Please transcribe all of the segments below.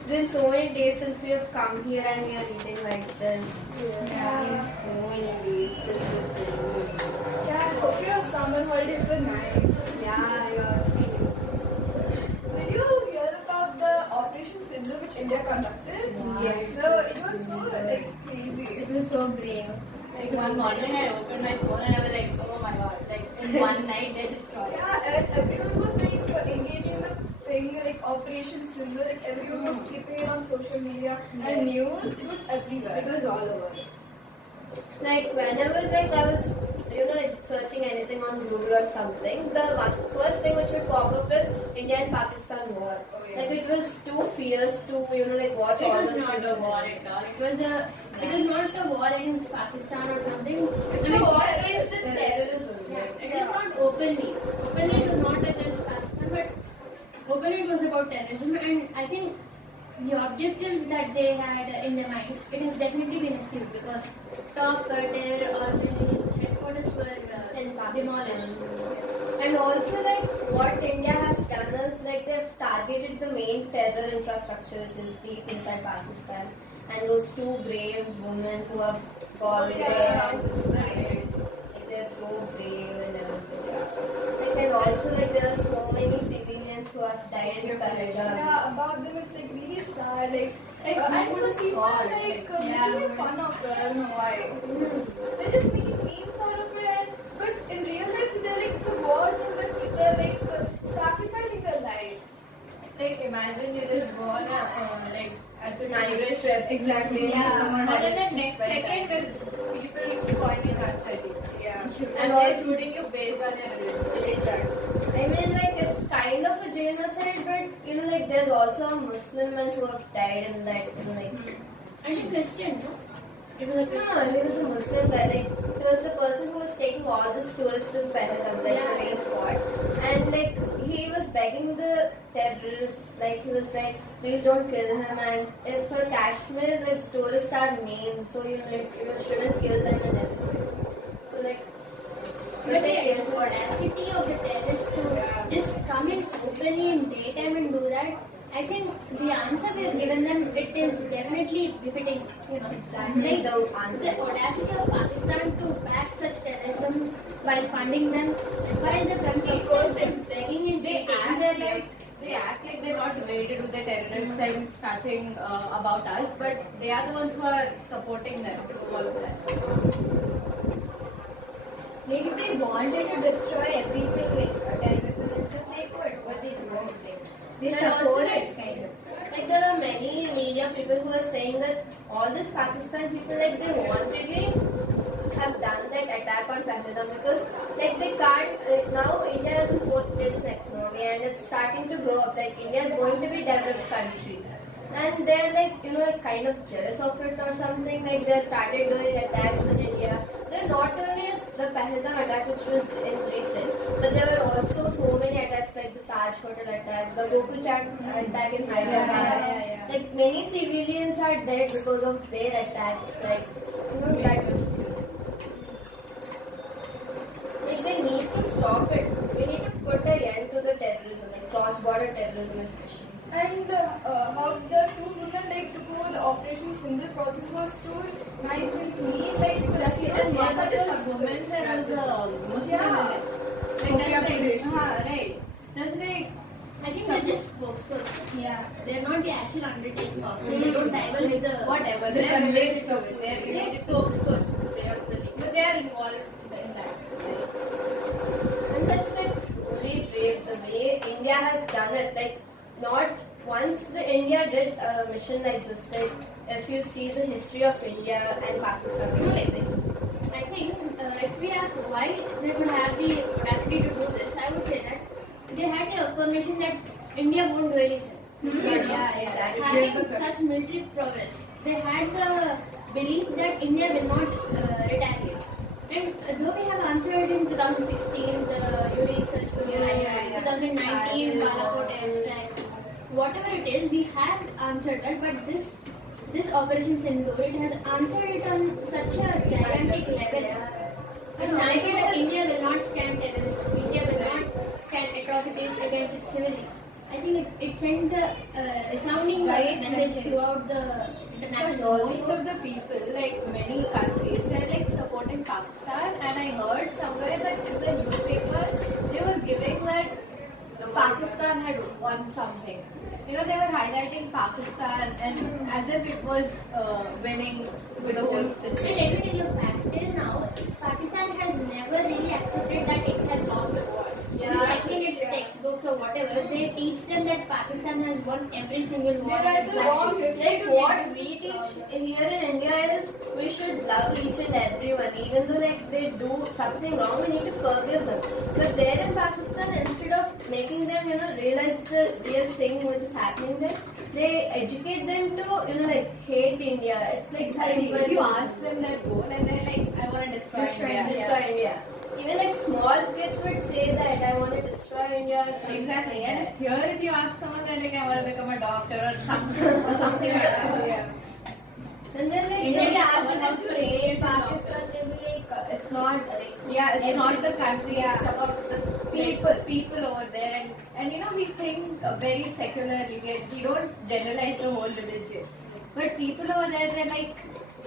It's been so many days since we have come here and we are eating like this. Yeah. It's been so many days since we've been. Yeah, I hope your summer holidays were nice. Yeah, yours too. Did you hear about the Operation Sindoor which India conducted? Yes. So it was so crazy. It was so brave. Like one morning I opened my phone and I was like, oh my god, like in one night they destroyed. Yeah, and everyone was engaging the thing like Operation Sindoor. Like everyone was keeping it on social media and news. It was everywhere. It was all over. Like whenever I was searching anything on Google or something, the first thing which would pop up is India and Pakistan war. Oh, yeah. Like it was too fierce to watch all It those was not things. a war at all. It was not a war against Pakistan or something. It's a war against the terrorism. It was not openly. Openly it was not against Pakistan, but openly it was about terrorism. And I think the objectives that they had in their mind, it has definitely been achieved because top terror organizations headquarters were demolished. And also what India has done is they've targeted the main terror infrastructure which is deep inside Pakistan, and those two brave women who have gone there and died. They're so brave and everything. And also there are so many civilians who have died in Pahalgam. Yeah, about them it's really sad. And some people are making fun of it. I don't know why. They just make memes out of it. But in real life, they're it's a war, so that they're sacrificing their life. Like imagine you just go on a as a Nice tourist trip. Exactly. Yeah. Summer And then holidays. the next second there's people pointing at cities. Yeah. And they're shooting you based on your religion. I mean, it's kind of a genocide, but there's also a Muslim man who have died in that. And a Christian, no? It was a Christian. No, he was a Muslim guy. He was the person who was taking all the tourists to Pahalgam, the main spot. And he was begging the terrorists, he was like, please don't kill him. And if for Kashmir, tourists are mean, so you shouldn't kill them and everything. So But the audacity of the terrorists to just come in openly in daytime and do that, I think the answer we have given them, it is definitely befitting. exactly the answer. The audacity of Pakistan to back such terrorism while funding them, and while the country itself is begging and taking their life. They act like they're not ready to do the terrorist and starting about us, but they are the ones who are supporting them to do all of that. Maybe they wanted to destroy everything terrorism and stuff, they could, but they don't. They support it, kind of. There are many media people who are saying that all these Pakistan people, they wanted have done that attack on Pahalgam because, they can't, now India is in 4th place in economy and it's starting to grow up, India is going to be a developed country. And they're kind of jealous of it or something, they started doing attacks in India. They're not only the Pahalgam attack which was in recent, but there were also so many attacks like the Taj Hotel attack, the Gokul Chat attack in Hyderabad. Many civilians are dead because of their attacks. That was they need to stop it. We need to put an end to the terrorism, cross-border terrorism especially. And how the two women took over the Operation Sindoor process was so nice and clean. And one of the women there was a Muslim Right. I think they're just spokespersons. Yeah. They're not the actual undertaking of it. They don't divulge the whatever. They're related to it. They're spokespersons. They are But they are involved in that. And that's truly brave the way India has done it. Not once India did a mission like this. If you see the history of India and Pakistan, I think if we ask why they would have the audacity to do this, I would say that they had the affirmation that India won't do anything. exactly. Having such military prowess, they had the belief that India will not retaliate. And though we have answered in 2016 the Uri research, 2019 Balakot airstrikes, whatever it is, we have answered that. But this Operation Sindoor, it has answered it on such a gigantic level. And I think that India will not stand terrorism. India will not stand atrocities against its civilians. I think it sent a resounding message throughout the international Most of the people, like many countries, they're like supporting Pakistan, and I heard somewhere that in the newspaper they were giving that Pakistan had won something. You know, they were highlighting Pakistan and as if it was winning with the whole Well, situation. let me tell you a fact. Till now, Pakistan has never really accepted that it has lost a war. Yeah. Like in its textbooks or whatever, they teach them that Pakistan has won every single war. There is a wrong history Like to what give we this, teach here in India is we should love each and everyone, even though like they do something wrong, we need to forgive them. But there in Pakistan, instead of making them, you know, realize the real thing which is happening there, they educate them to, you know, like hate India. It's like If you ask them their goal and they're like, I want to destroy India. destroy India. Even like small kids would say that I want to destroy India or something. Exactly. And here, if you ask someone, they're like, I want to become a doctor or something like that. Yeah. And then like India they is ask one them of to the hate greatest Pakistan, they'll be like, it's not like Yeah, it's not the country, Yeah. it's about the people over there. And you know, we think very secularly, we don't generalize the whole religion. But people over there, they're like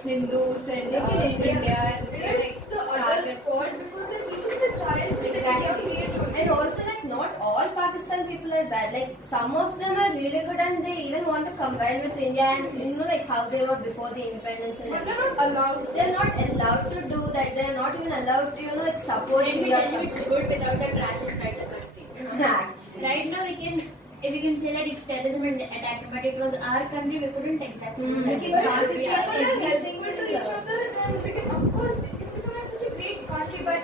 Hindus and Like in India, and It they're is like the adult's fault because they're teaching the child it is Exactly. creativity. And also like not all Pakistan people are bad. Like some of them are really good and they even want to combine with India and you know like how they were before the independence and But they're everything. not allowed. They're not allowed to do that. They're not even allowed to, you know, like support Let me India or tell you, it's something. good without a trash inside the country. Actually. Right now, we can say that it's terrorism and attack, but it was our country, we couldn't take that. Like in But Pakistan, if we are everything helpful to is each allowed. other, then we can, of course, it becomes such a great country. But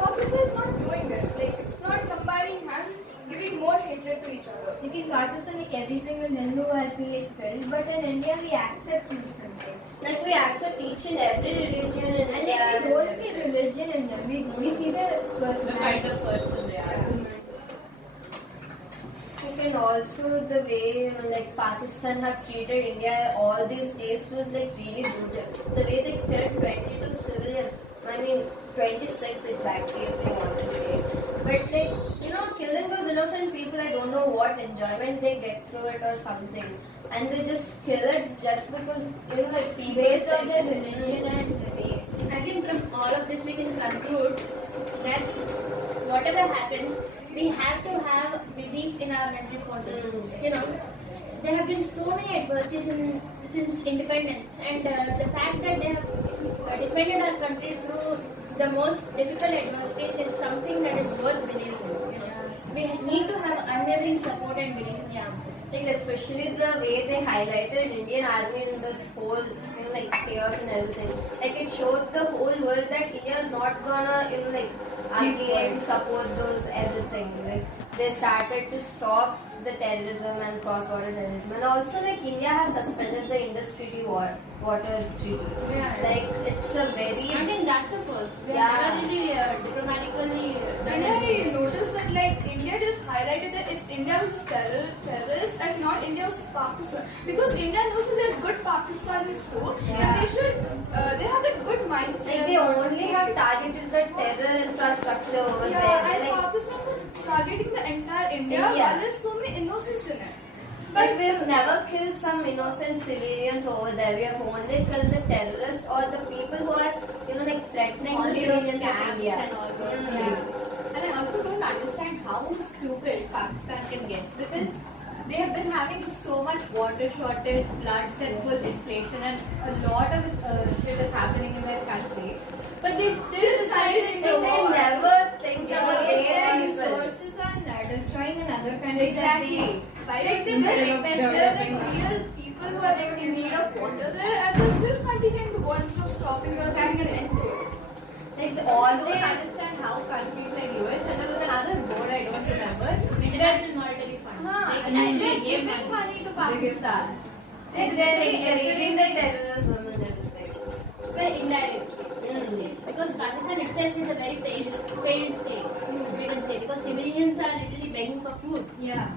Pakistan is not doing that. Like it's not combining hands, it's giving more hatred to each other. Like in Pakistan, like every single Hindu has been like killed, but in India we accept these things. Like we accept each and every religion in And India. like we don't see religion in them. We see the the kind personality. of person they are. And also the way, you know, like Pakistan have treated India all these days was like really brutal. The way they killed 22 civilians. I mean 26 exactly if we want to say. But like, you know, killing those innocent people, I don't know what enjoyment they get through it or something. And they just kill it just because, you know, like people Based on their think- religion and the race. I think from all of this we can conclude that whatever happens, we have to have belief in our military forces. You know, there have been so many adversities since independence, and the fact that they have defended our country through the most difficult adversities is something that is worth believing in. You know, we need to have unwavering support and belief in the armed forces. Like especially the way they highlighted Indian army in this whole, you know, like chaos and everything. Like it showed the whole world that India is not gonna, you know, like again support those everything. Like they started to stop the terrorism and cross-border terrorism, and also like India has suspended the Indus Treaty water treaty. Yeah. Like it's a very I think that's the first. We Yeah. have never really diplomatically And I noticed that like India just highlighted that it's India versus terrorist and not India versus Pakistan. Because India knows that there's good Pakistanis too. Yeah. And they should, they have that good mindset. like they only have targeted the terror infrastructure over Yeah, there. and Like, Pakistan was targeting the entire India India. while there's so many innocents in it. But we've never killed some innocent civilians over there. We have only killed the terrorists or the people who are, you know, like threatening All the those civilians of camps India. and all those things. And I also don't understand how stupid Pakistan can get, because they have been having so much water shortage, floods and full inflation, and a lot of shit is happening in their country. But they still decided Like, they never think about Their their people. resources are destroying another country. Exactly. Like there are like real people who are like in need of water there, and they're still continuing to go instead of stopping or having an end to it. Like All all they they understand how countries like US, and there was another board I don't remember. International Monetary Fund. And they're giving money to Pakistan. like they're encouraging the terrorism and everything. Well, indirectly. Because Pakistan itself is a very failed state, we can say, because civilians are literally begging for food. Yeah.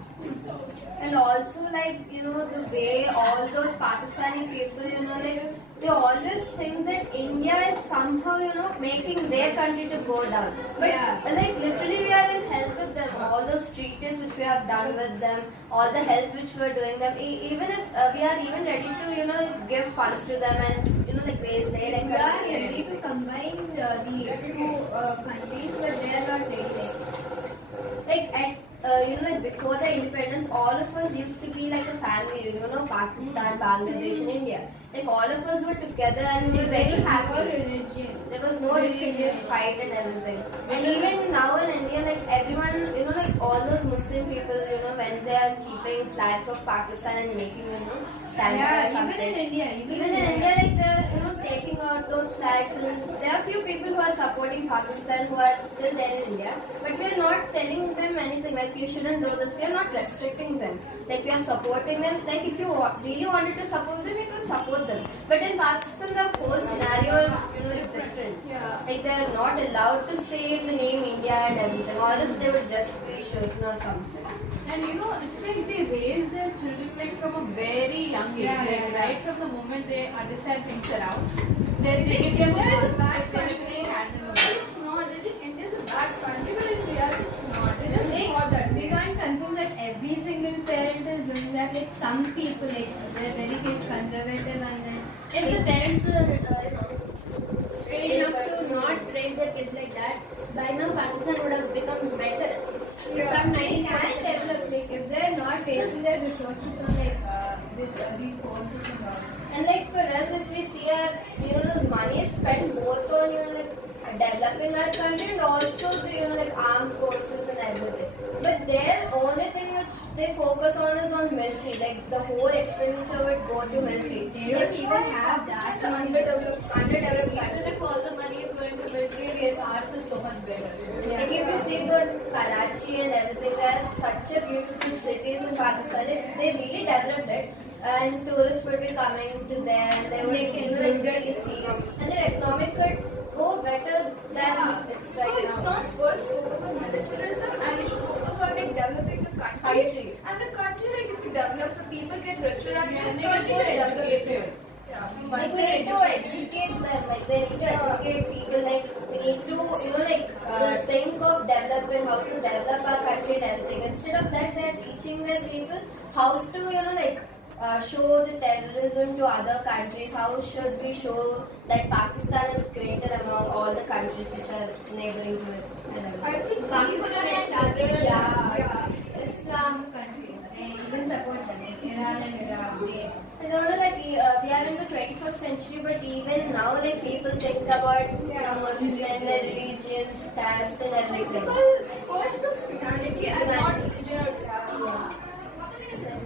And also like, you know, the way all those Pakistani people, you know, like they always think that India is somehow, making their country to go down. But like literally we are in help with them. All those treaties which we have done with them, all the help which we are doing them, even if we are even ready to, give funds to them and, like raise their We are economy. ready to combine the two countries, but they are not ready. Like at like before the independence, all of us used to be like a family. Pakistan, Bangladesh, and India. Like all of us were together and we were very happy. Religion. There was no religious fight and everything. And even now in India, like everyone, like all those Muslim people, when they are keeping flags of Pakistan and making, stand or Even something. in India. Even in India, like they're, taking out those flags, and there are few people who are supporting Pakistan who are still there in India. But we are not telling them anything like you shouldn't do this. We are not restricting them. Like we are supporting them. Like if you really wanted to support them, you could support them. But in Pakistan, the whole scenario is like different. Yeah. Like they are not allowed to say the name India and everything, or else they would just be shooting or something. And it's like they raise their children like from a very young age, right from the moment they understand things around. Then they give them India is a all bad like they country. literally hand them over. It's not. They think India is a bad country, but in reality it's not. It is Like, not that we way. can't confirm that every single parent is doing that. Like some people, like they're very conservative, and then If the parents were straight enough to not raise their kids like that, by now Pakistan would have become better. From they 1947. can develop. Like if they're not wasting their resources on like these courses and all. And like for us, if we see our, the money is spent both on, like developing our country and also the, like armed forces and everything. But their only thing which they focus on is on military. Like the whole expenditure would go to military. They don't even have That's that. underdeveloped country. Even if all the money is going to military, ours is so much better. Like if you see the Karachi and everything, there are such a beautiful cities in Pakistan. If they really developed it, and tourists would be coming to there, and they would really see it, and their economic could go better than it's So right it's now. not first focus on militarism, and we should focus on like developing the country. And the country, like if it develops, the people get richer, and the country gets developed. Yeah. Like we need to educate them, like they need to educate people, like we need to, think of developing, how to develop our country and everything. Instead of that, they're teaching their people how to, show the terrorism to other countries. How should we show that Pakistan is greater among all the countries which are neighboring to it? I think Pakistan people is established Islam countries. They even support them, like Iran and Iraq. I don't know, like we are in the 21st century, but even now, like people think about Muslim, their religions, caste, and everything. People first looks humanity and not religion or caste.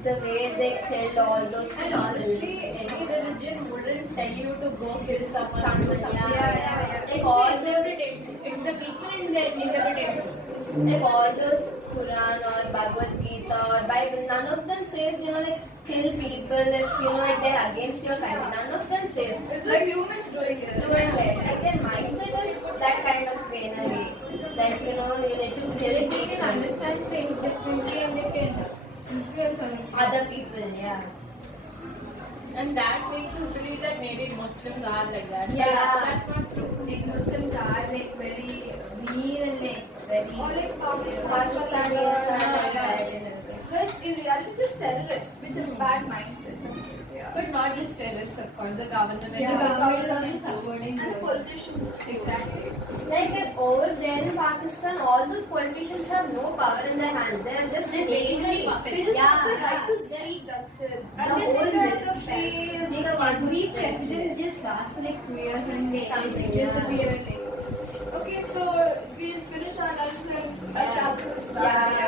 The way they killed all those And people. honestly, any religion wouldn't tell you to go kill someone. Like all those, It's the people and their interpretation. like all those Quran or Bhagavad Gita or Bible, none of them says, like kill people if, like they're against your country. None of them says. It's the humans doing it. Doing it. Like their mindset is that kind of way in a way. That, you need to kill They people. can understand things differently and they can influence Other people, yeah. And that makes us believe that maybe Muslims are like that. Yeah. That's not true. Like Muslims are like very mean and like very. Or like Pakistanis are like Yeah. that and everything. But in reality, it's just terrorists, which is bad mindset. Yeah. But not just terrorists, of course. The government. Yeah, the government is government also supporting And the them. politicians. Exactly. Like over there in Pakistan, all those politicians have no power in their hands. They are just They're basically namely- puppets. They just have the Yeah. right to speak, that's it. The And they whole think they're the military best. is Like the one every who's president just lasts for like 2 years and they Something, disappear. yeah. Like, Okay, so we'll finish our lunch and our Yeah. classes. Yeah.